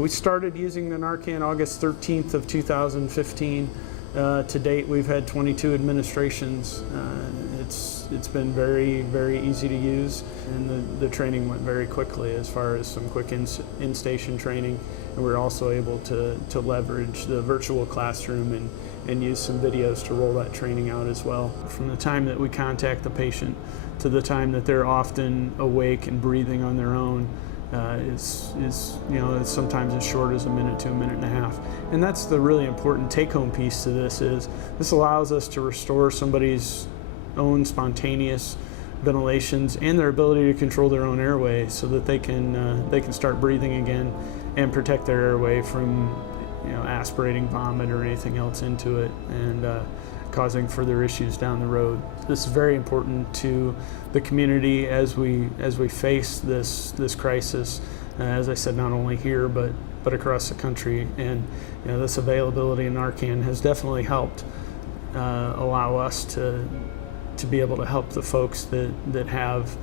We started using the Narcan August 13th of 2015. To date, we've had 22 administrations. It's been very, very easy to use, and the training went very quickly as far as some quick in-station training, and we're also able to leverage the virtual classroom and use some videos to roll that training out as well. From the time that we contact the patient to the time that they're often awake and breathing on their own is sometimes as short as a minute to a minute and a half. And that's the really important take-home piece to this. Is this allows us to restore somebody's own spontaneous ventilations and their ability to control their own airway so that they can start breathing again and protect their airway from aspirating vomit or anything else into it and causing further issues down the road. This is very important to the community as we face this crisis. As I said, not only here but across the country, and this availability in Narcan has definitely helped allow us to be able to help the folks that have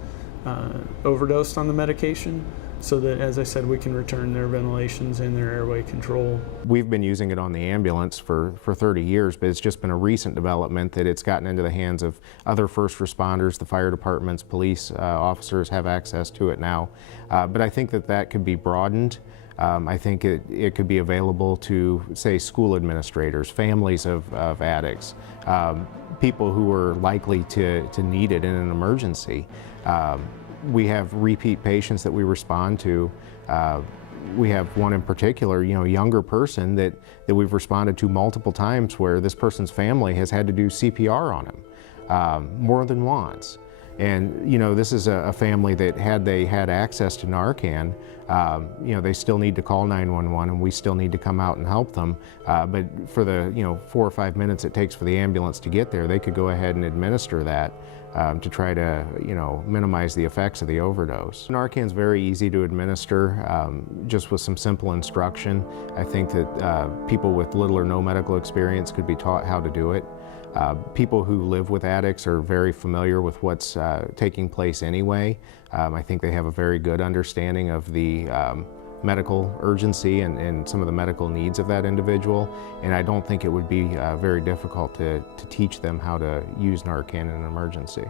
overdosed on the medication, so that, as I said, we can return their ventilations and their airway control. We've been using it on the ambulance for 30 years, but it's just been a recent development that it's gotten into the hands of other first responders. The fire departments, police officers have access to it now. But I think that could be broadened. I think it could be available to, say, school administrators, families of addicts, people who are likely to need it in an emergency. We have repeat patients that we respond to. We have one in particular, a younger person that we've responded to multiple times, where this person's family has had to do CPR on him more than once. And this is a family that, had they had access to Narcan, they still need to call 911, and we still need to come out and help them. But for the 4 or 5 minutes it takes for the ambulance to get there, they could go ahead and administer that to try to minimize the effects of the overdose. Narcan's very easy to administer, just with some simple instruction. I think that people with little or no medical experience could be taught how to do it. People who live with addicts are very familiar with what's taking place anyway. I think they have a very good understanding of the medical urgency and some of the medical needs of that individual, and I don't think it would be very difficult to teach them how to use Narcan in an emergency.